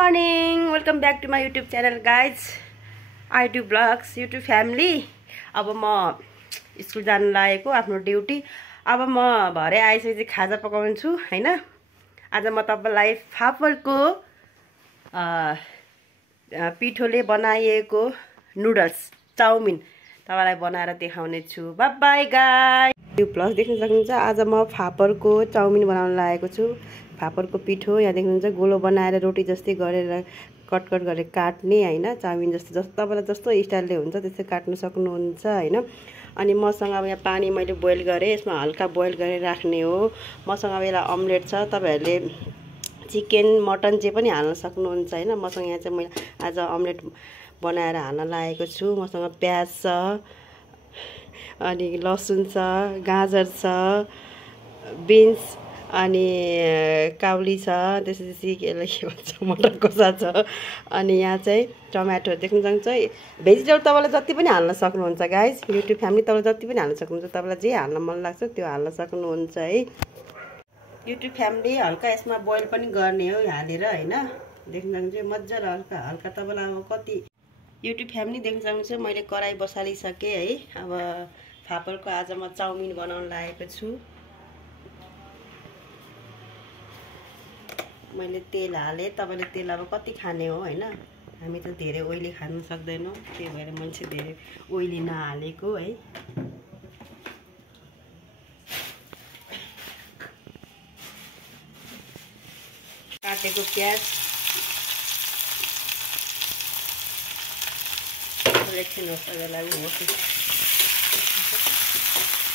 morning, welcome back to my YouTube channel guys. iDo Vlogs YouTube family. अब म school जान लागेको आफ्नो ड्युटी. अब म भरे आइसकेपछि खाजा पकाउँछु हैन. आज म तपाईलाई फापरको पिठोले बनाइएको नुडल्स चाउमिन तपाईलाई बनाएर देखाउने छु. Bye bye guys. YouTube Vlogs देख्न सक्नुहुन्छ. आज म फापरको चाउमिन बनाउन लागेको छु. फापरको पिठो यहाँ देख्नुहुन्छ गोलो बनाएर रोटी जस्तै गरेर कट गरेर काट्ने हैन. चाउमिन जस्तो तपाईलाई जस्तो स्टाइलले हुन्छ त्यसै काट्न सक्नुहुन्छ हैन. अनि मसँग अब यहाँ पानी मैले बोइल गरे. यसमा हल्का बोइल गरेर राख्ने हो. मसँग अब यसलाई अमलेट छ. तपाईहरुले चिकन मटन जे पनि हाल्न सक्नुहुन्छ हैन. मसँग यहाँ चाहिँ मैले आज अमलेट बनाएर हाल्न लागेको छु. मसँग प्याज छ अनि लसुन छ, गाजर छ, बिन्स अनि काउली छ, त्यसपछि के भन्छ मटर कोसा छ अनि यहाँ चाहिँ टमाटो देख्न सक्नुहुन्छ. भेजिटेबल तपाईले जति पनि हाल्न सक्नुहुन्छ गाइस. युट्युब फ्यामिली तपाईले जति पनि हाल्न सक्नुहुन्छ. तपाईलाई जे हाल्न मन लाग्छ त्यो हाल्न सक्नुहुन्छ है. युट्युब फ्यामिली हल्का यसमा बोइल पनि गर्ने हो हालेर हैन. देख्न सक्नुहुन्छ मज्जाले हल्का हल्का तपाईलाई अब कति युट्युब फ्यामिली देख्न सक्नुहुन्छ मैले कराई बसालिसके है. अब फापरको आज म चाउमिन बनाउन लागेको छु. मैले तेल हाले. तपाईले तेल अब कति खाने हो हैन. हामी त धेरै ओइली खान सक्दैनौं. त्यही भएर मैले चाहिँ धेरै ओइली नहालेको है. काटेको प्याज एकछिन होस् यसलाई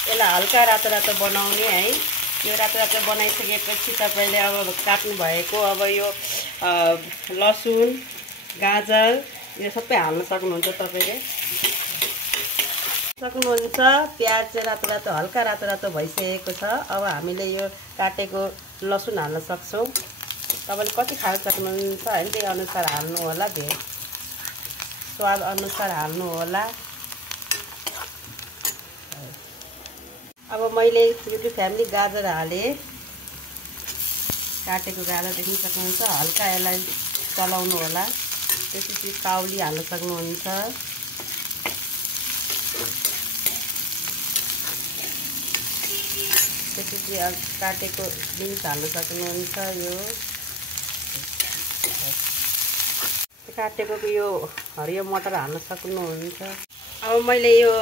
यसलाई हल्का रातो रातो बनाउने है. यो रातो रातो बनाइसकेपछि तपाईले अब काट्नु भएको अब यो लसुन गाजर यो सबै हाल्न सक्नुहुन्छ. तपाईले सक्नुहुन्छ. प्याज चाहिँ रातो रातो हल्का रातो रातो भइसकेको छ. अब हामीले यो काटेको लसुन हाल्न सक्छौं. तपाईले कति खान सक्नुहुन्छ हैन त्यही अनुसार हाल्नु होला. धेरै स्वाद अनुसार हाल्नु होला. अब मैले युट्युब फ्यामिली गाजर हाले. काटेको गाजर देख्न सक्नुहुन्छ. हल्का यसलाई चलाउनु होला. त्यसपछि काउली हाल्न सक्नुहुन्छ. त्यसपछि काटेको बिन्स हाल्न सक्नुहुन्छ. यो काटेको यो हरियो मटर हाल्न सक्नुहुन्छ. अब मैले यो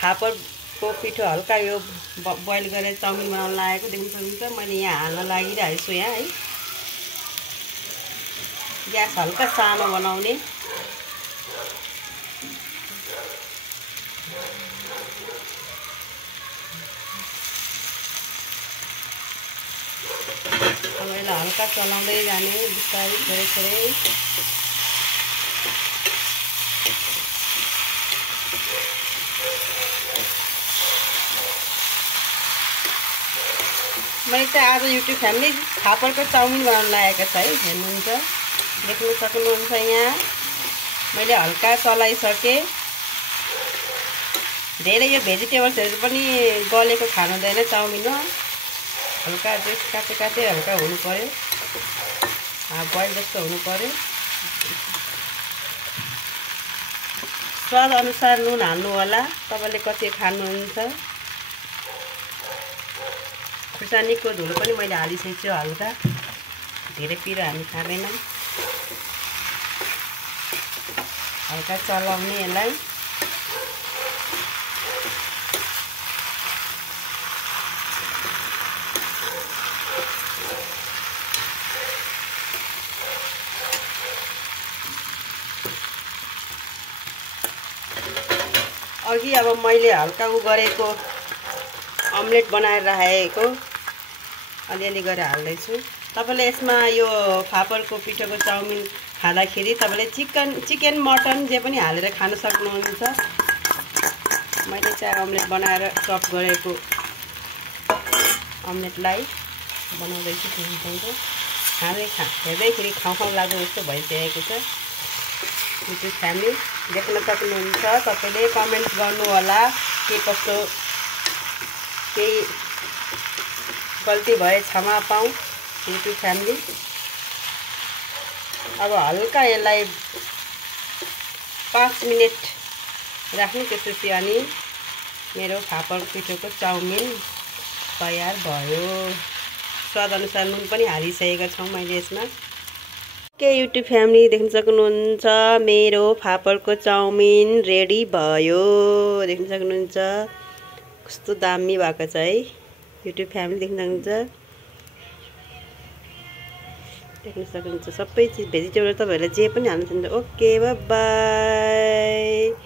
फापरको पिठो हल्का यो बोइल गरेर चाउमिन बनाउन लागेको देख्न सक्नुहुन्छ. मैले यहाँ हाल्न लागिरहेको छु यहाँ है. ग्यास हल्का सानो बनाउने. अब यसलाई हल्का चलाउँदै जाने बिस्तारै थोरै थोरै. मैले चाहिँ आज युट्युब फ्यामिली फापरको चाउमिन बनाउन लागेको छ है. हेर्नुहुन्छ देख्न सक्नुहुन्छ यहाँ मैले हल्का चलाइसके. धेरै यो भेजिटेबल्सहरु पनि गलेको खानु हुँदैन चाउमिनमा. हल्का जस्ट काटे काटे हल्का हुनु पर्यो. बोइल जस्तो हुनु पर्यो. स्वाद अनुसार नुन हाल्नु होला. तपाईले कति खानुहुन्छ. खुर्सानीको धुलो पनि मैले हालिसकेको छु हल्का. धेरै पिरो हामी खाँदैनौं. हल्का चलाउने यसलाई. अघि अब मैले हल्का गरेको अमलेट बनाएर राखेको अलिअलि गरेर हाल्दै छु. तपाईले यसमा यो फापरको पिठोको चाउमिन खाँदाखेरि तपाईले चिकन मटन जे पनि हालेर खान सक्नुहुन्छ. मैले चाहिँ अमलेट बनाएर चप गरेको अमलेटलाई बनाउँदै छु. हेर्दैखेरि खाउँ लाग्दो जस्तो भइसकेको छ. युट्युब फ्यामिली देख्न सक्नुहुन्छ. तपाईले कमेन्ट गर्नु होला. के कस्तो केही गल्ती भए क्षमा पाऊँ युट्युब फ्यामिली. अब हल्का यसलाई 5 मिनट राख्नु। त्यसपछि अनि मेरो फापर पिठोको चाउमिन तयार भयो। स्वादअनुसार नुन पनि हालिसकेको छौँ मैले यसमा। के युट्युब फ्यामिली देख्न सक्नुहुन्छ मेरो फापरको चाउमिन रेडी भयो। देख्न सक्नुहुन्छ कस्तो दामी भएको छ है। युट्युब फ्यामिली देख्न सक्नुहुन्छ सबै चिज भेजिटेबल तपाईहरुले जे पनि हाल्न सक्नुहुन्छ। Okay bye bye.